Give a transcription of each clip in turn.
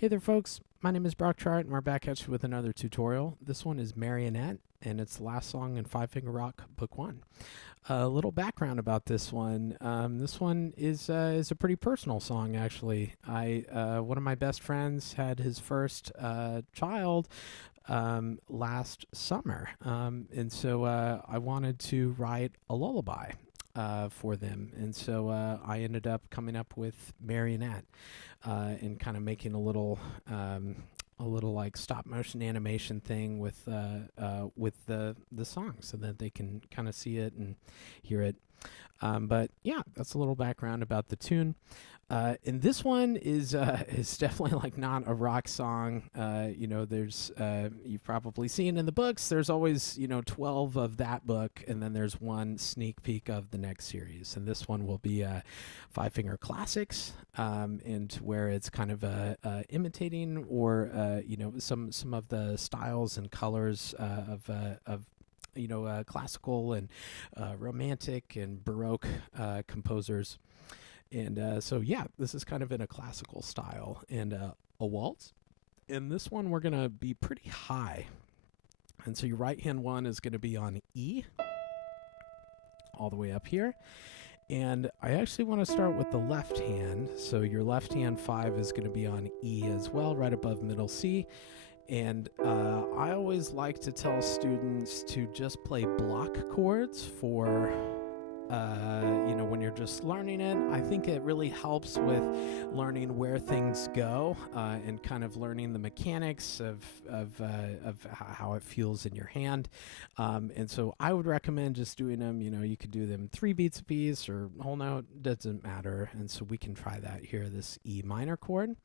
Hey there folks, my name is Brock Chart and we're back at you with another tutorial. This one is Marionette and it's the last song in Five Finger Rock Book 1. A little background about this one. This one is a pretty personal song actually. One of my best friends had his first child last summer, and so I wanted to write a lullaby for them, and so I ended up coming up with Marionette and kind of making a little like stop motion animation thing with the song so that they can kind of see it and hear it. But yeah, that's a little background about the tune. And this one is definitely like not a rock song. There's you've probably seen in the books. There's always 12 of that book, and then there's one sneak peek of the next series. And this one will be Five Finger Classics, and where it's kind of imitating or some of the styles and colors of classical and romantic and Baroque composers. And so, yeah, this is kind of in a classical style and a waltz. In this one, we're going to be pretty high. And so your right hand one is going to be on E, all the way up here. And I actually want to start with the left hand. So your left hand 5 is going to be on E as well, right above middle C. And I always like to tell students to just play block chords for when you're just learning it. I think it really helps with learning where things go and kind of learning the mechanics of how it feels in your hand. And so I would recommend just doing them. You could do them 3 beats a piece or whole note, doesn't matter. And so we can try that here, this E minor chord.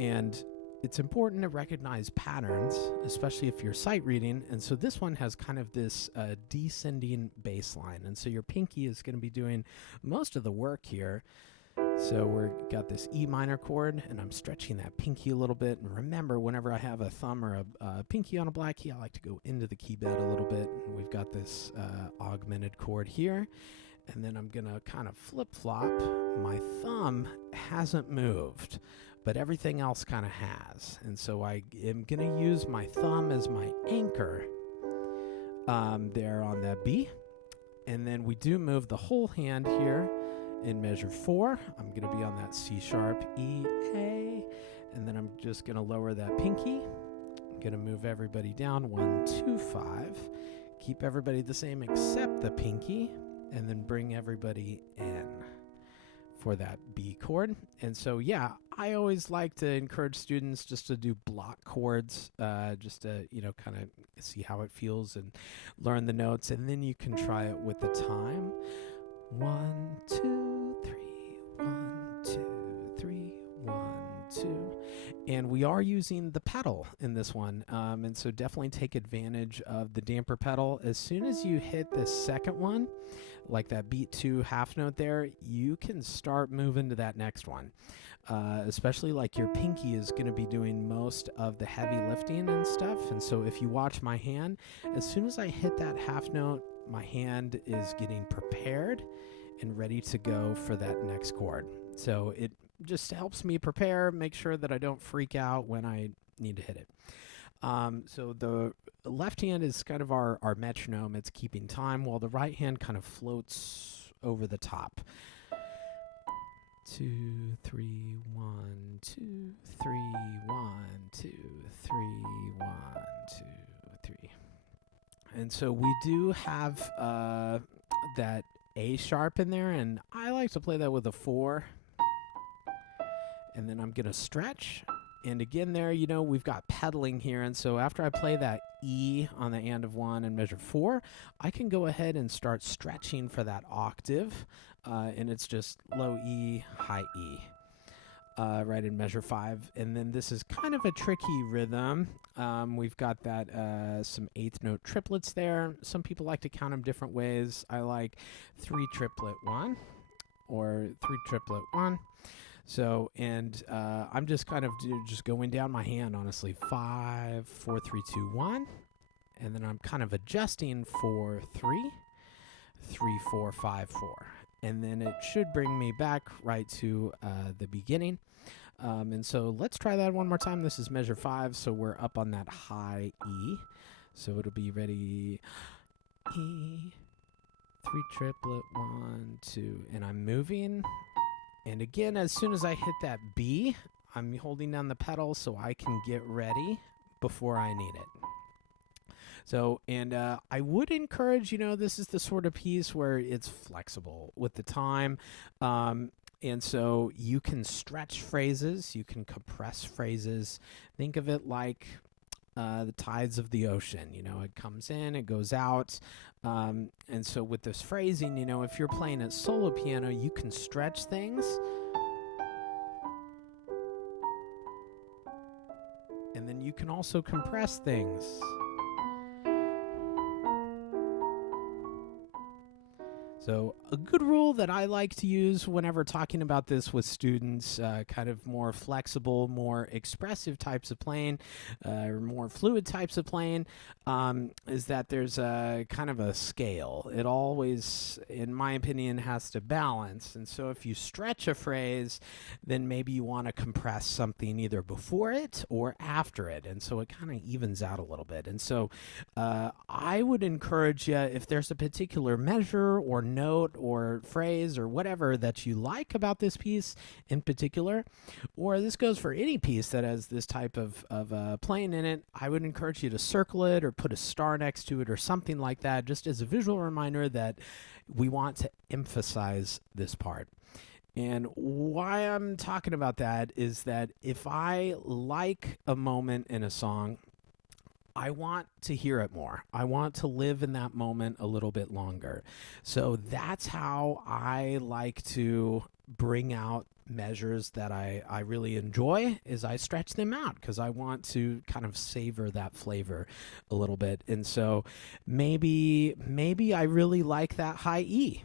And it's important to recognize patterns, especially if you're sight reading. And so this one has kind of this descending bass line. And so your pinky is going to be doing most of the work here. So we've got this E minor chord, and I'm stretching that pinky a little bit. And remember, whenever I have a thumb or a pinky on a black key, I like to go into the key bed a little bit. And we've got this augmented chord here. And then I'm going to kind of flip-flop. My thumb hasn't moved, but everything else kind of has. And so I am going to use my thumb as my anchor there on that B. And then we do move the whole hand here in measure 4. I'm going to be on that C sharp, E, A. And then I'm just going to lower that pinky. I'm going to move everybody down 1, 2, 5. Keep everybody the same except the pinky. And then bring everybody in for that B chord. And so, yeah, I always like to encourage students just to do block chords, just to, kind of see how it feels and learn the notes. And then you can try it with the time. 1, 2, 3, 1, 2, 3, 1, 2. And we are using the pedal in this one. And so definitely take advantage of the damper pedal. As soon as you hit the second one, like that beat 2 half note there, you can start moving to that next one. Especially like your pinky is going to be doing most of the heavy lifting and stuff. And so if you watch my hand, as soon as I hit that half note, my hand is getting prepared and ready to go for that next chord. So it just helps me prepare, make sure that I don't freak out when I need to hit it. So the left hand is kind of our metronome. It's keeping time, while the right hand kind of floats over the top. 2, 3, 1, 2, 3, 1, 2, 3, 1, 2, 3. And so we do have that A sharp in there, and I like to play that with a 4. And then I'm going to stretch. And again there, we've got pedaling here. And so after I play that E on the and of 1 and measure 4, I can go ahead and start stretching for that octave. And it's just low E, high E, right in measure 5. And then this is kind of a tricky rhythm. We've got that some 8th note triplets there. Some people like to count them different ways. I like 3 triplet 1 or 3 triplet 1. So, and I'm just kind of just going down my hand, honestly. 5, 4, 3, 2, 1. And then I'm kind of adjusting for 3, 3, 4, 5, 4. And then it should bring me back right to the beginning. And so let's try that one more time. This is measure 5, so we're up on that high E. So it'll be ready, E, 3 triplet, 1, 2, and I'm moving. And again, as soon as I hit that B, I'm holding down the pedal so I can get ready before I need it. So, and I would encourage, this is the sort of piece where it's flexible with the time. And so you can stretch phrases, you can compress phrases. Think of it like the tides of the ocean. It comes in, it goes out. And so with this phrasing, if you're playing at solo piano, you can stretch things. And then you can also compress things. So a good rule that I like to use whenever talking about this with students, kind of more flexible, more expressive types of playing, or more fluid types of playing, is that there's a kind of a scale. It always, in my opinion, has to balance. And so if you stretch a phrase, then maybe you want to compress something either before it or after it. And so it kind of evens out a little bit. And so I would encourage you, if there's a particular measure or note or phrase or whatever that you like about this piece in particular, or this goes for any piece that has this type of playing in it, I would encourage you to circle it or put a star next to it or something like that, just as a visual reminder that we want to emphasize this part. And why I'm talking about that is that if I like a moment in a song, I want to hear it more. I want to live in that moment a little bit longer. So that's how I like to bring out measures that I really enjoy, is I stretch them out because I want to kind of savor that flavor a little bit. And so maybe I really like that high E.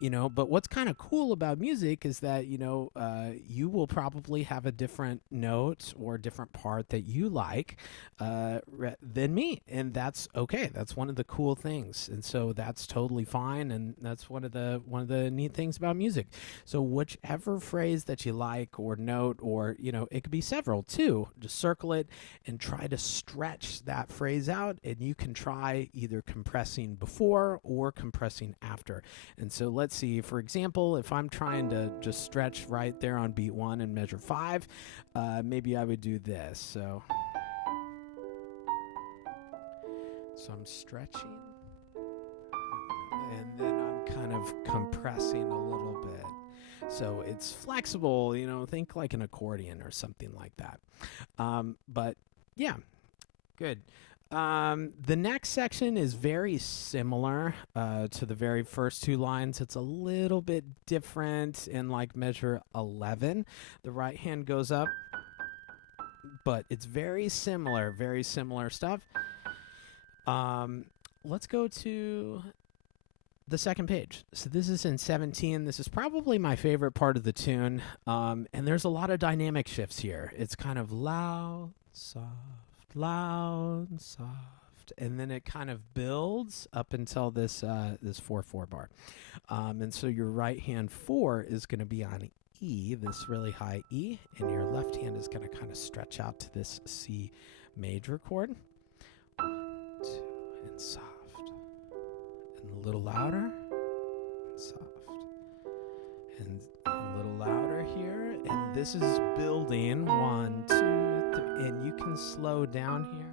But what's kind of cool about music is that, you will probably have a different note or different part that you like than me. And that's okay. That's one of the cool things. And so that's totally fine. And that's one of the neat things about music. So whichever phrase that you like or note, or, it could be several too, just circle it and try to stretch that phrase out. And you can try either compressing before or compressing after. And so let's see, for example, if I'm trying to just stretch right there on beat 1 and measure 5, maybe I would do this. So I'm stretching, and then I'm kind of compressing a little bit. So it's flexible, think like an accordion or something like that. But yeah, good. The next section is very similar to the very first 2 lines. It's a little bit different in like measure 11. The right hand goes up, but it's very similar stuff. Let's go to the second page. So this is in 17. This is probably my favorite part of the tune. And there's a lot of dynamic shifts here. It's kind of loud, soft, loud, soft, and then it kind of builds up until this 4/4 bar. And so your right hand 4 is going to be on E, this really high E, and your left hand is going to kind of stretch out to this C major chord. 1, 2, and soft, and a little louder, and soft, and a little louder here, and this is building 1, 2, 3, and you can slow down here.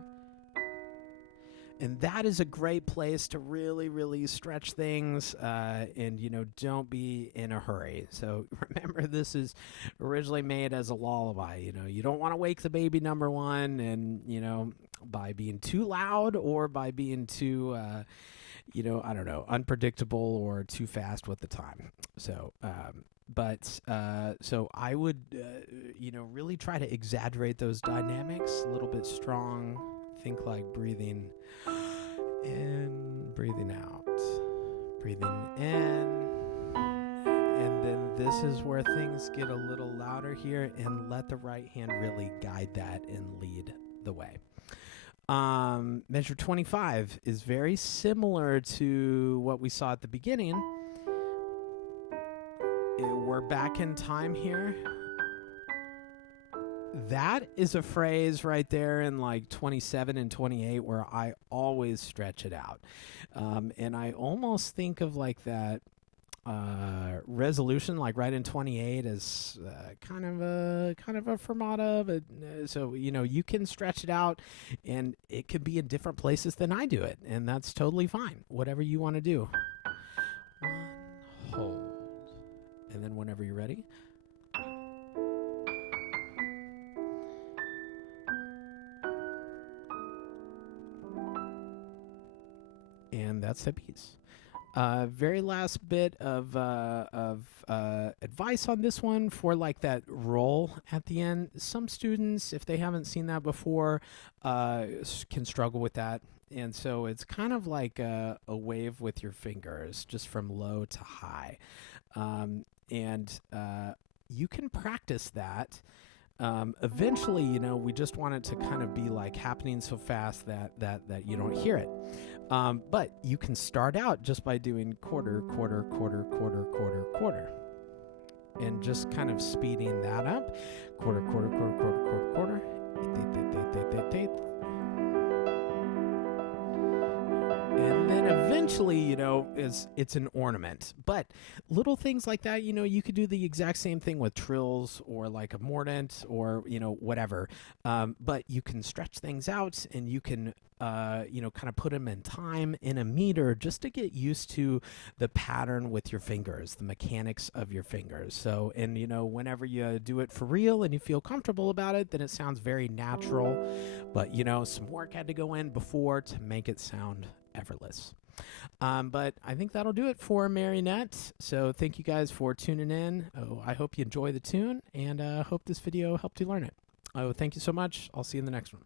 And that is a great place to really, really stretch things, and, don't be in a hurry. So remember, this is originally made as a lullaby. You don't want to wake the baby, number one, and, by being too loud or by being too, unpredictable or too fast with the time. So, so I would, really try to exaggerate those dynamics, a little bit strong. Think like breathing in, breathing out, breathing in, and then this is where things get a little louder here, and let the right hand really guide that and lead the way. Measure 25 is very similar to what we saw at the beginning. We're back in time here. that is a phrase right there in like 27 and 28 where I always stretch it out. And I almost think of like that resolution like right in 28 as kind of a fermata, but so you can stretch it out and it could be in different places than I do it, and that's totally fine. Whatever you want to do. One, hold, and then whenever you're ready, and that's the piece. Very last bit of advice on this one for like that roll at the end. Some students, if they haven't seen that before, can struggle with that. And so it's kind of like a wave with your fingers, just from low to high. And you can practice that. Eventually, we just want it to kind of be like happening so fast that you don't hear it. But you can start out just by doing quarter, quarter, quarter, quarter, quarter, quarter. And just kind of speeding that up. Quarter, quarter, quarter, quarter, quarter, quarter. And then eventually, it's an ornament. But little things like that, you could do the exact same thing with trills or like a mordant or, whatever. But you can stretch things out, and you can, kind of put them in time in a meter just to get used to the pattern with your fingers, the mechanics of your fingers. So, and, whenever you do it for real and you feel comfortable about it, then it sounds very natural. But, some work had to go in before to make it sound effortless. But I think that'll do it for Marionette. So thank you guys for tuning in. I hope you enjoy the tune, and hope this video helped you learn it. Thank you so much. I'll see you in the next one.